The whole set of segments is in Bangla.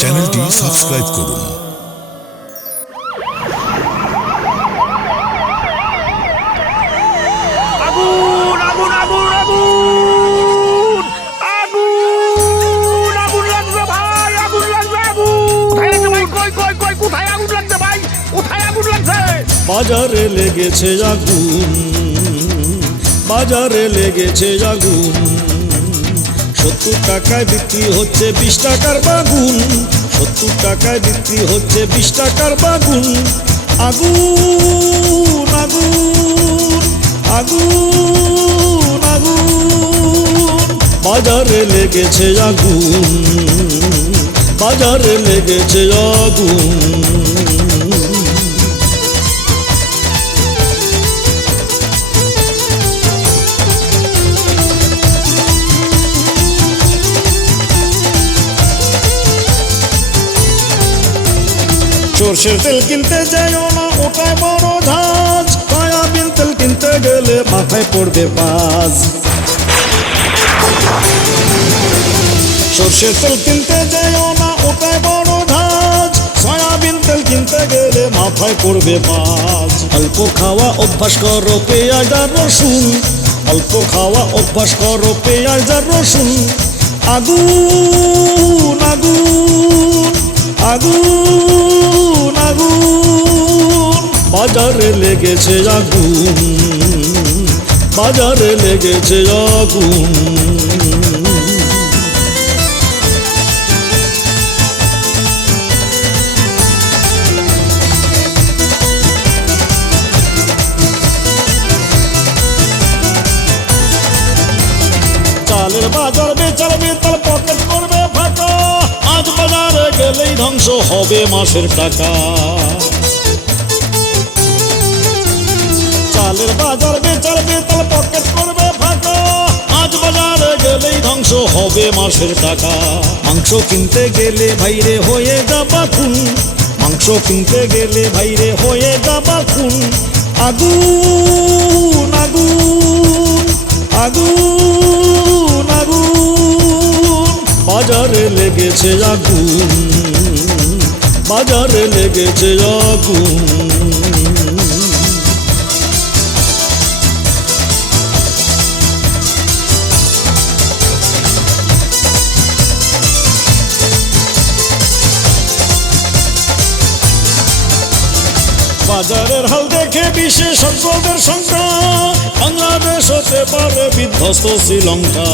চ্যানেলটি সাবস্ক্রাইব করুন। বাজারে লেগেছে আগুন। বাজারে লেগেছে আগুন। সত্তর টাকায় বিক্রি হচ্ছে বিশ টাকার বাগুন। সত্তর টাকায় বিক্রি হচ্ছে বিশ টাকার বাগুন। আগুন আগুন আগুন আগুন। বাজারে লেগেছে আগুন, বাজারে লেগেছে আগুন। সর্ষের তেল কিনতে যাইও না ওটাই বড় ঝাঁজ। সয়াবিন তেল কিনতে গেলে মাথায় পড়বে বাজ। সর্ষের তেল কিনতে যাইও না ওটাই বড় ঝাঁজ। সয়াবিন তেল কিনতে গেলে মাথায় পড়বে বাজ। অল্প খাওয়া অভ্যাস করো পেঁয়াজ আর রসুন। অল্প খাওয়া অভ্যাস করো পেঁয়াজ আর রসুন। আগুন লেগেছে আগুন বাজারে লেগেছে আগুন। চালের বাজার পকেট করবে ফাঁকা ধ্বংস হবে মাসের টাকা। চালের বাজার বেচার বেতাল পকেট করবে ফাঁকা আজ বাজারে গেলেই ধ্বংস হবে মাসের টাকা। মাংস কিনতে গেলে ভাইরে হয়ে যাবা খুন মাংস কিনতে গেলে ভাইরে হয়ে যাবা খুন আগুন আগুন আগুন আগুন। বাজারে লেগেছে আগুন। বাজারে লেগেছে আগুন। বাজারের হাল দেখে বিশেষজ্ঞদের সংখ্যা। বাংলাদেশ হতে পারে বিধ্বস্ত শ্রীলঙ্কা।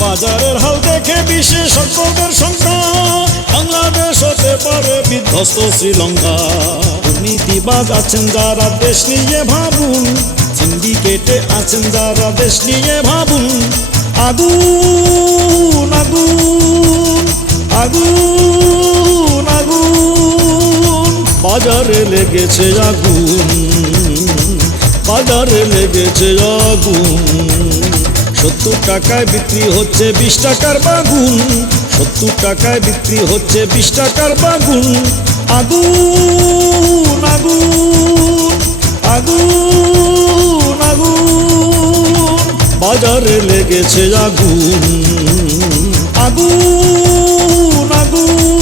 বাজারের হাল দেখে বিশেষজ্ঞদের সংখ্যা। বাংলাদেশ হতে পারে বিধ্বস্ত শ্রীলঙ্কা। দুর্নীতিবাজ আছেন যারা, দেশ নিয়ে ভাবুন। সিন্ডিকেটে আছেন যারা, দেশ নিয়ে ভাবুন। আগুন আগুন আগুন। বাজারে লেগেছে আগুন বাজারে লেগেছে আগুন। সত্তর টাকায় বিক্রি হচ্ছে বিশ টাকার বাগুন, সত্তর টাকায় বিক্রি হচ্ছে বিশ টাকার বাগুন। আগুন আগুন আগুন আগুন, বাজারে লেগেছে আগুন। আগুন আগুন।